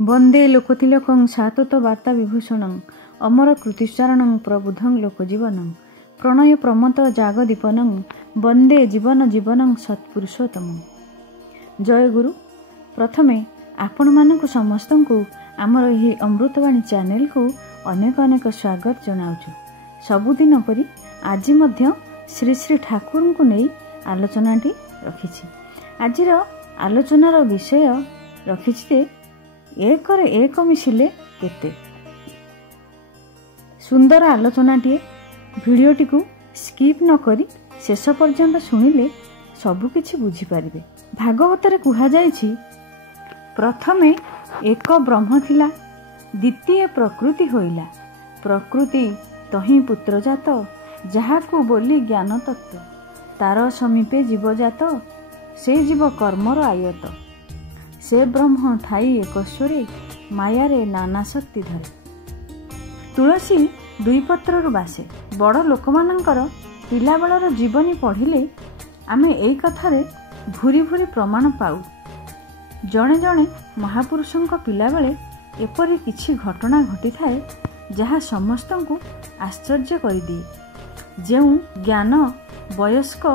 वंदे लोकतिलकं सातत वार्ता विभूषणं अमर कृतिस्वारणं प्रबुद्धं लोकजीवनं प्रणय प्रमत जागदीपनं वंदे जीवन जीवनं सत्पुरुषोत्तम। जय गुरु। प्रथमे आपण मानक समस्त को आमर यही अमृतवाणी चैनल को अनेक अनेक स्वागत जनाऊँ। सबुदिन परी आज मध्य श्री श्री ठाकुर को नहीं आलोचनाटी रखी। आज आलोचनार विषय रखी एक एक मिशिले केते। सुंदर आलोचनाटी भिडियोटी को स्किप न करी शेष पर्यंत शुणिले सबकिछि बुझिपारिबे। भागवतरे कुहा जायछि, प्रथमे एक ब्रह्म थिला, द्वितीय प्रकृति होइला, प्रकृति तहि पुत्रजात, जाहाकु बोली ज्ञान तत्व, तार समीपे जीवजात, से जीव कर्मर आयत, से ब्रह्म ठाई एकस्वरे, मायारे नाना शक्ति धरे। तुलसी दुई पत्ररु बासे। बड़ लोकमानंकर पिला बेलर जीवनी पढ़िले आमे एई कथारे भूरी भूरी प्रमाण पाऊ। जणे जणे महापुरुषंक पिला बेले एपरि किछि घटना घटी थाए जहा समस्तंकु आश्चर्य करिदिए। जेउ ज्ञान वयस्क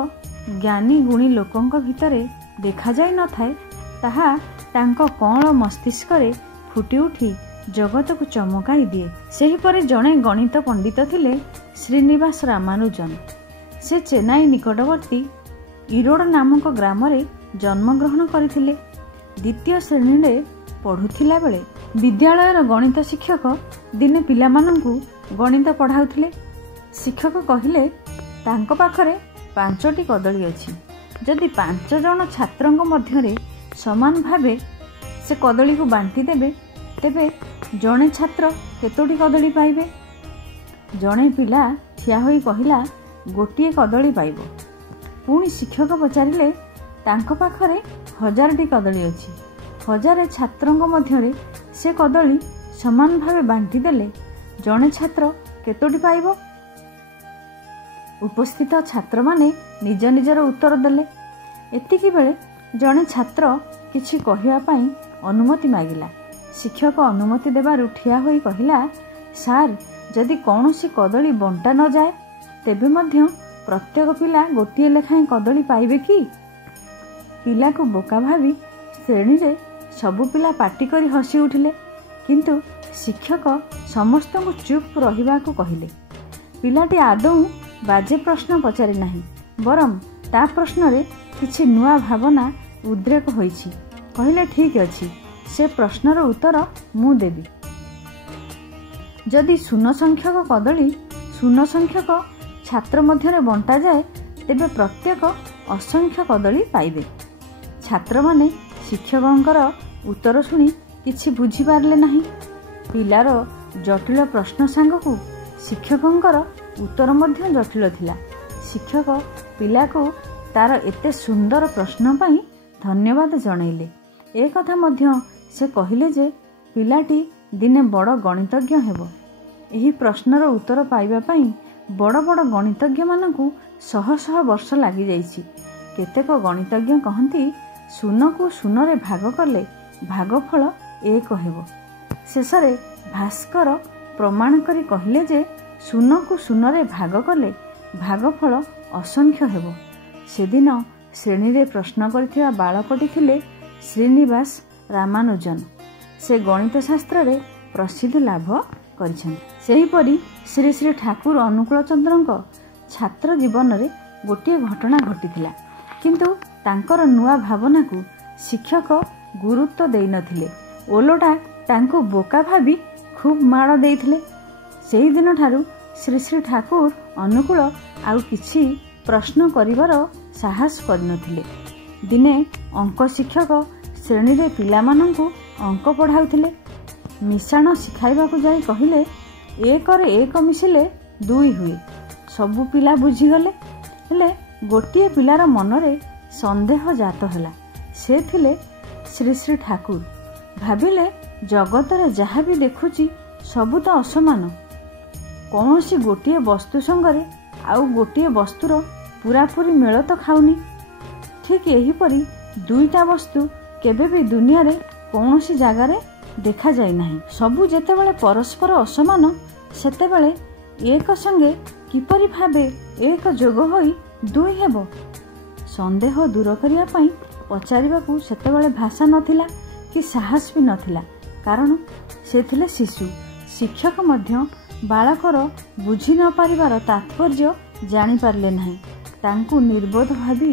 ज्ञानी गुणी लोकंक भितरे देखा जाय न थाए, ताहा तांको कौल मस्तिष्क रे फुटी उठी जगत को चमकाई दिए। सेही परे जणे गणित पंडित थिले श्रीनिवास रामानुजन। से चेन्नई निकटवर्ती इरोड नामक ग्राम रे जन्म ग्रहण करथिले। द्वितीय श्रेणी रे पढ़ुथिला बेले विद्यालयर गणित शिक्षक दिने पिलामानंकु गणित पढ़ाउथिले। शिक्षक कहिले तांको पाखरे 5टी कदली अछि। जदि 5 जण छात्रंक मध्यरे समान भावे से कदली को बांटी देबे, तेबे जणे छात्र केतोटी कदली पाइबे? जणे पिला ठिया होई कहिला, गोटिए कदली पाइबो। पुणी शिक्षक पचारिले, तांको पाखरे 1000टी कदली अछि। 1000 छात्रंक मध्यरे से कदली समान भावे बांटी देले जणे छात्र केतोटी पाइबो? उपस्थित छात्र माने निज निजर उत्तर देले। एतिकी बेले जणे छात्र किछि कहिवा पई अनुमति मागिला। शिक्षक अनुमति देबारु ठिया होई कहिला, सार जदि कौनसी कदली बंटा न जाए तेबे मध्य प्रत्येक पिला गोटिए लेखाएं कदली पाइबे कि? पिला को बोका भावी श्रेणी रे सबु पिला पाटी करी हसी उठिले, किंतु शिक्षक समस्त को चुप रहिबा को कहिले। पिलाटी आदौ बाजे प्रश्न पचारि नाही, बरम ता प्रश्न रे किछि नुआ भावना उद्रेक होईछि। कहिले ठीक अछि, से प्रश्नर उत्तर मु देबी। जदि शून्य संख्यक कदली शून्य संख्यक छात्र मध्यरे बंटा जाए, तेबे प्रत्येक असंख्य कदली पाइबे। छात्र माने शिक्षकंकर उत्तर शुणी किछि बुझी पारले नाही। पिलार जटिल प्रश्न सांगकु शिक्षकंकर उत्तर मध्य जटिल थिला। शिक्षक पिलाको तार एते सुंदर प्रश्न पाई धन्यवाद जणाइले। ए कथा मध्य से कहिले जे पिलाटी दिने बड़ गणितज्ञ हेबो। एही प्रश्नर उत्तर पाइबा पाई बड़ बड़ गणितज्ञ मानकु शह शह वर्ष लागि जाइछि। केतेक गणितज्ञ कहंती, शून्य को शून्य रे भाग कले भागफल 1 हेबो। शेषरे भास्कर प्रमाण करी कहिले जे शून्य को शून्य रे भाग कले भागफल असंख्य हेबो। सेदिन श्रेणी रे प्रश्न करथिबा बालकटी थिले श्रीनिवास रामानुजन। से गणित शास्त्र रे प्रसिद्ध लाभ करिसेन। सेही परी श्री श्री ठाकुर अनुकूल चंद्रंक छात्र जीवन रे गोटिए घटना घटिथिला, किंतु तांकर नुआ भावना को शिक्षक गुरुत्व देई नथिले। ओलोटा तांको बोका भाबी खूब माड़ देइथिले। सेही दिन ठारू श्री श्री ठाकुर अनुकूल आउ किछि प्रश्न करिवार साहस करनथिले। दिने अंक शिक्षक श्रेणी रे पिलामानंकु अंक पढ़ाउथिले। मिशाण शिखाइबाकु जाई कहिले, 1 रे 1 मिशिले 2 हुए। सबु पिला बुझीगले, हेले गोटिए पिलार मनरे संदेह जात होला। से थिले श्री श्री ठाकुर। भाबिले, जगतरे जहा भी देखुची सबु तो असमान। कौनसी गोटिए वस्तु संगरे आउ गोटिए वस्तुर पूरापूरी मेल तो खाउनी। ठीक यही परी दुईटा वस्तु केबे भी दुनिया रे कौनसी जगार ଦେଖାଯାଇ ନାହିଁ। ସବୁ ଯେତେବେଳେ ପରସ୍ପର ଅସମାନ, ସେତେବେଳେ ଏକ ସଙ୍ଗେ କିପରି ଭାବେ ଏକ ଯୋଗ ହୋଇ ଦୁଇ ହେବ? ସନ୍ଦେହ ଦୂର କରିବା ପାଇଁ ପଚାରିବାକୁ ସେତେବେଳେ ଭାଷା ନଥିଲା କି ସାହସ ବି ନଥିଲା, କାରଣ ସେ ଥିଲେ ଶିଶୁ। ଶିକ୍ଷକ ମଧ୍ୟ ବାଳକର ବୁଝି ନ ପାରିବାର ତାତ୍ପର୍ଯ୍ୟ ଜାଣିପାରିଲେ ନାହିଁ। ତାଙ୍କୁ ନିର୍ବୋଧ ଭାବି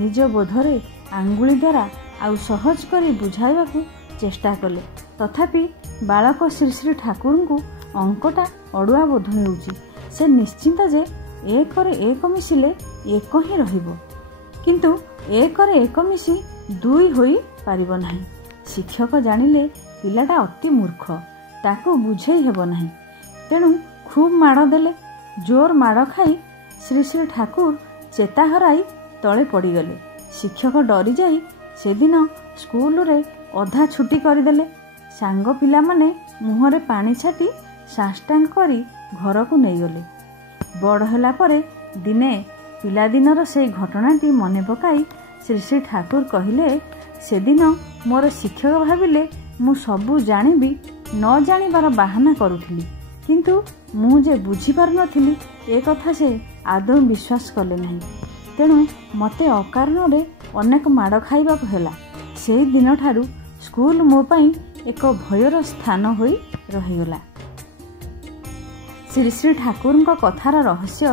ନିଜ ବୋଧରେ ଆଙ୍ଗୁଳି ଦ୍ୱାରା ଆଉ ସହଜ କରି ବୁଝାଇବାକୁ ଚେଷ୍ଟା କଲେ। ତଥାପି ବାଳକ ଶ୍ରୀ ଶ୍ରୀ ଠାକୁରଙ୍କୁ ଅଙ୍କଟା ଅଡ଼ୁଆ ବୋଧ ହେଉଛି। ସେ ନିଶ୍ଚିନ୍ତ ଯେ ଏକରେ ଏକ ମିଶିଲେ ଏକ ହିଁ ରହିବ, କିନ୍ତୁ ଏକରେ ଏକ ମିଶି ଦୁଇ ହୋଇ ପାରିବ ନାହିଁ। ଶିକ୍ଷକ ଜାଣିଲେ ପିଲାଟା ଅତି ମୂର୍ଖ, ତାକୁ ବୁଝେଇ ହେବ ନାହିଁ। ତେଣୁ ଖୁବ୍ ମାଡ଼ ଦେଲେ। ଜୋର ମାଡ଼ ଖାଇ ଶ୍ରୀ ଶ୍ରୀ ଠାକୁର ଚେତା ହରାଇ ତଳେ ପଡ଼ିଗଲେ। ଶିକ୍ଷକ ଡରିଯାଇ ସେଦିନ ସ୍କୁଲରେ ଅଧା ଛୁଟି କରିଦେଲେ। ସାଙ୍ଗ ପିଲାମାନେ ମୁହଁରେ ପାଣି ଛାଟି ସାଷ୍ଟାଙ୍ଗ କରି ଘରକୁ ନେଇଗଲେ। ବଡ଼ ହେଲା ପରେ ଦିନେ ପିଲାଦିନର ସେଇ ଘଟଣାଟି ମନେ ପକାଇ ଶ୍ରୀ ଶ୍ରୀ ଠାକୁର କହିଲେ, ସେଦିନ ମୋର ଶିକ୍ଷକ ଭାବିଲେ ମୁଁ ସବୁ ଜାଣିବି, ନ ଜାଣିବାର ବାହାନା କରୁଥିଲି, କିନ୍ତୁ ମୁଁ ଯେ ବୁଝିପାରୁନଥିଲି ଏ କଥା ସେ ଆଦୌ ବିଶ୍ୱାସ କଲେ ନାହିଁ। ତେଣୁ ମୋତେ ଅକାରଣରେ ଅନେକ ମାଡ଼ ଖାଇବାକୁ ହେଲା। ସେହି ଦିନଠାରୁ ସ୍କୁଲ ମୋ ପାଇଁ ଏକ ଭୟର ସ୍ଥାନ ହୋଇ ରହିଗଲା। ଶ୍ରୀ ଶ୍ରୀ ଠାକୁରଙ୍କ କଥାର ରହସ୍ୟ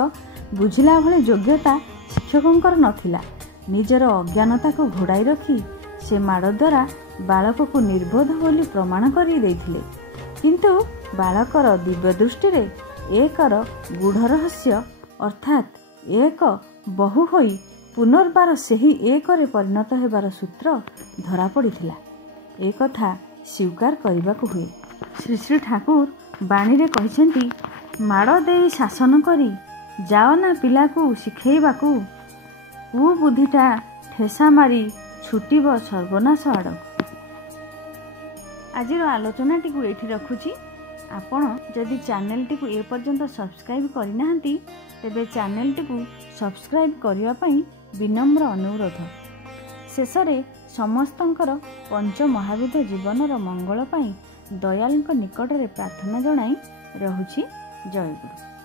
ବୁଝିଲା ଭଳି ଯୋଗ୍ୟତା ଶିକ୍ଷକଙ୍କର ନଥିଲା। ନିଜର ଅଜ୍ଞାନତାକୁ ଘୋଡ଼ାଇ ରଖି ସେ ମାଡ଼ ଦ୍ୱାରା ବାଳକକୁ ନିର୍ବୋଧ ବୋଲି ପ୍ରମାଣ କରି ଦେଇଥିଲେ। କିନ୍ତୁ ବାଳକର ଦିବ୍ୟ ଦୃଷ୍ଟିରେ ଏକର ଗୂଢ଼ ରହସ୍ୟ, ଅର୍ଥାତ୍ ଏକ ବହୁ ହୋଇ ପୁନର୍ବାର ସେହି ଏକରେ ପରିଣତ ହେବାର ସୂତ୍ର ଧରା ପଡ଼ିଥିଲା। ଏ କଥା ସ୍ୱୀକାର କରିବାକୁ ହୁଏ। ଶ୍ରୀ ଶ୍ରୀ ଠାକୁର ବାଣୀରେ କହିଛନ୍ତି, ମାଡ଼ ଦେଇ ଶାସନ କରି ଯାଅ ନା ପିଲାକୁ ଶିଖେଇବାକୁ, କୁବୁଦ୍ଧିଟା ଠେସା ମାରି ଛୁଟିବ ସର୍ବନାଶ ଆଡ଼କୁ। ଆଜିର ଆଲୋଚନାଟିକୁ ଏଇଠି ରଖୁଛି। ଆପଣ ଯଦି ଚ୍ୟାନେଲଟିକୁ ଏପର୍ଯ୍ୟନ୍ତ ସବସ୍କ୍ରାଇବ୍ କରିନାହାନ୍ତି, ତେବେ ଚ୍ୟାନେଲଟିକୁ ସବସ୍କ୍ରାଇବ୍ କରିବା ପାଇଁ ବିନମ୍ର ଅନୁରୋଧ। ଶେଷରେ ସମସ୍ତଙ୍କର ପଞ୍ଚମହାବିଧ ଜୀବନର ମଙ୍ଗଳ ପାଇଁ ଦୟାଳଙ୍କ ନିକଟରେ ପ୍ରାର୍ଥନା ଜଣାଇ ରହୁଛି। ଜୟ ଗୁରୁ।